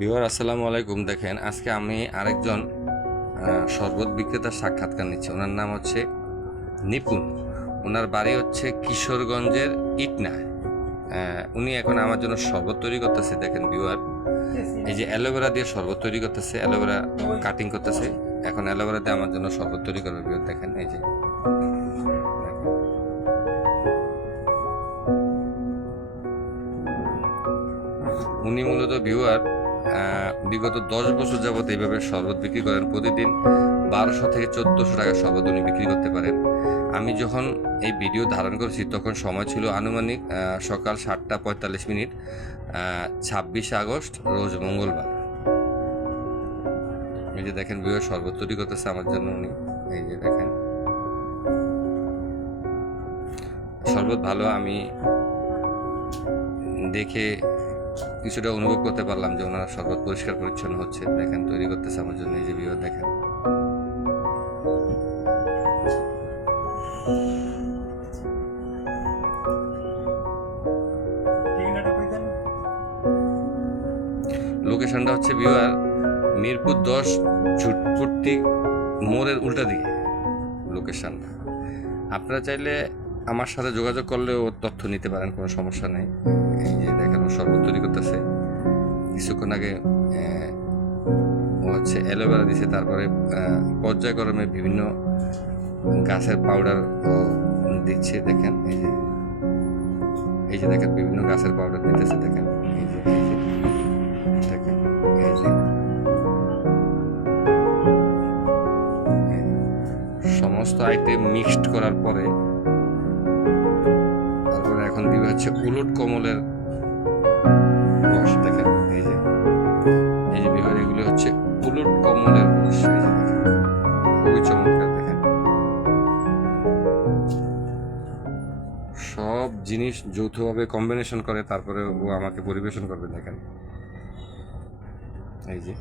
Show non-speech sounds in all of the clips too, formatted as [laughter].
Beware আসসালামু আলাইকুম। দেখেন, আজকে আমি আরেকজন শরবত বিক্রেতার সাক্ষাৎকার নিচ্ছি। ওনার নাম হচ্ছে নিপুণ। ওনার বাড়ি হচ্ছে কিশোরগঞ্জের ইটনা। উনি এখন আমার জন্য শরবত তৈরি করতেছে। দেখেন বিওয়ার এই যে অ্যালোভেরা দিয়ে শরবত তৈরি করতেছে, অ্যালোভেরা কাটিং করতেছে। এখন অ্যালোভেরা দিয়ে আমার জন্য শরবত তৈরি করবে বিওয়ার দেখেন, এই যে। উনি মূলত ভিউয়ার বিগত দশ বছর যাবত এইভাবে শরবত বিক্রি করেন। প্রতিদিন বারোশো থেকে চোদ্দোশো টাকা শরবত উনি বিক্রি করতে পারেন। আমি যখন এই ভিডিও ধারণ করেছি, তখন সময় ছিল আনুমানিক সকাল সাতটা পঁয়তাল্লিশ মিনিট ছাব্বিশে আগস্ট, রোজ মঙ্গলবার। এই যে দেখেন বিয়ে শরবত তৈরি করতেছে আমার জন্য উনি। এই যে দেখেন। শরবত ভালো, আমি দেখে কিছুটা অনুভব করতে পারলাম যে ওনারা শরবত পরিষ্কার পরিচ্ছন্ন হচ্ছে, দেখেন, তৈরি করতেছে আমার জন্য এই যে বিয়ে দেখেন। লোকেশনটা হচ্ছে বিওয়ার মিরপুর দশ ঝুটপট্টি মোড়ের উল্টা দিকে। লোকেশনটা আপনারা চাইলে আমার সাথে যোগাযোগ করলেও তথ্য নিতে পারেন, কোনো সমস্যা নেই। এই যে শরবত তৈরি করতেছে। কিছুক্ষণ আগে হচ্ছে অ্যালোভেরা দিছে, তারপরে পর্যায়ক্রমে বিভিন্ন গাছের পাউডার ও দিচ্ছে, দেখেন, এই যে। এই যে দেখেন, বিভিন্ন গাছের পাউডার দিতেছে, দেখেন, এই যে এই যে এই যে। সমস্ত আইটেম মিক্সড করার পরে, তারপরে এখন দিবে হচ্ছে উলট কমলের উলট কমলের দেখেন খুবই চমৎকার, দেখেন। সব জিনিস যৌথভাবে কম্বিনেশন করে, তারপরে ও আমাকে পরিবেশন করবে, দেখেন। এই যে।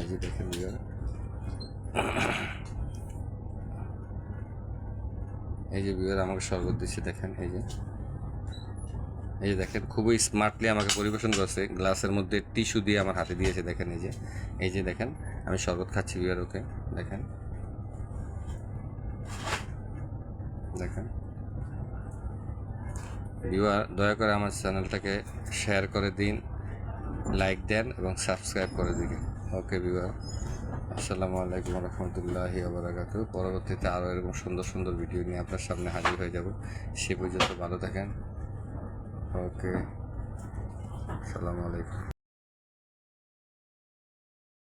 এই যে দেখেন [coughs] এই যে বিহার আমাকে শরবত দিচ্ছে দেখেন, এই যে। এই যে দেখেন, খুবই স্মার্টলি আমাকে পরিবেশন করছে। গ্লাসের মধ্যে টিস্যু দিয়ে আমার হাতে দিয়েছে, দেখেন এই যে। এই যে দেখেন, আমি শরবত খাচ্ছি বিহার ওকে, দেখেন। দেখেন। ভিউয়ার, দয়া করে আমার চ্যানেলটাকে শেয়ার করে দিন লাইক দেন এবং সাবস্ক্রাইব করে দিন ওকে, ভিউয়ার। আসসালামু আলাইকুম রহমতুল্লাহ আবরাকাত পরবর্তীতে আরও এরকম সুন্দর সুন্দর ভিডিও নিয়ে আপনার সামনে হাজির হয়ে যাব। সে পর্যন্ত ভালো থাকেন। ওকে। আসসালামু আলাইকুম।